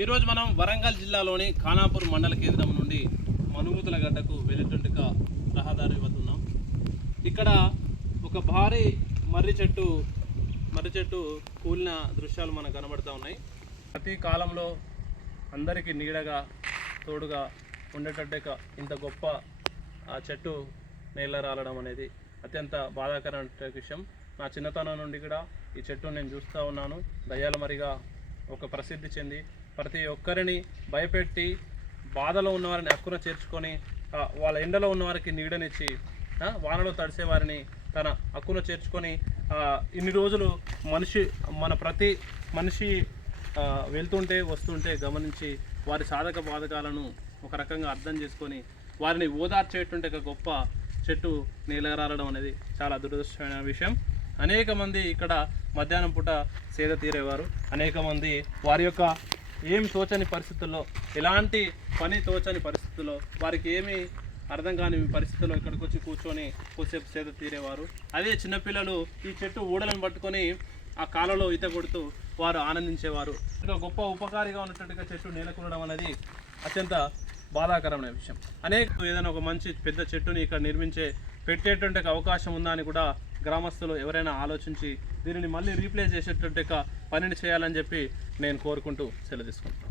ఈరోజు మనం వరంగల్ జిల్లాలోని ఖానాపూర్ మండల కేంద్రం నుండి మనుగుతుల గడ్డకు వెళ్ళేటువంటి రహదారి వద్ద ఉన్నాం. ఇక్కడ ఒక భారీ మర్రి చెట్టు కూలిన దృశ్యాలు మనకు కనబడుతూ ఉన్నాయి. ప్రతి కాలంలో అందరికీ నీడగా తోడుగా ఉండేటట్టు ఇంత గొప్ప చెట్టు నేల రాలడం అనేది అత్యంత బాధాకరమైన విషయం. నా చిన్నతనం నుండి కూడా ఈ చెట్టు నేను చూస్తూ ఉన్నాను. దయ్యాల మరిగా ఒక ప్రసిద్ధి చెంది ప్రతి ఒక్కరిని భయపెట్టి బాధలో ఉన్నవారిని హక్కున చేర్చుకొని వాళ్ళ ఎండలో ఉన్నవారికి నీడనిచ్చి వానలో తడిసే వారిని తన హక్కున చేర్చుకొని ఇన్ని రోజులు మన ప్రతి మనిషి వెళ్తుంటే వస్తుంటే గమనించి వారి సాధక బాధకాలను ఒక రకంగా అర్థం చేసుకొని వారిని ఓదార్చేటువంటి ఒక గొప్ప చెట్టు నీలరాలడం అనేది చాలా దురదృష్టమైన విషయం. అనేక మంది ఇక్కడ మధ్యాహ్నం పూట సేద తీరేవారు. అనేక మంది వారి యొక్క ఏం తోచని పరిస్థితుల్లో, ఎలాంటి పని తోచని పరిస్థితుల్లో, వారికి ఏమీ అర్థం కాని పరిస్థితుల్లో ఇక్కడికి వచ్చి కూర్చొని కొద్దిసేపు సేద తీరేవారు. అదే చిన్నపిల్లలు ఈ చెట్టు ఊడలను పట్టుకొని ఆ కాలలో ఈత కొడుతూ వారు ఆనందించేవారు. ఒక గొప్ప ఉపకారిగా ఉన్నట్టుగా చెట్టు నేలకొనడం అనేది అత్యంత బాధాకరమైన విషయం. ఏదైనా ఒక మంచి పెద్ద చెట్టుని ఇక్కడ పెట్టేటువంటి అవకాశం ఉందా అని కూడా గ్రామస్తులు ఎవరైనా ఆలోచించి దీనిని మళ్ళీ రీప్లేస్ చేసేటువంటి పనిని చేయాలని చెప్పి నేను కోరుకుంటూ సెలవు తీసుకుంటాను.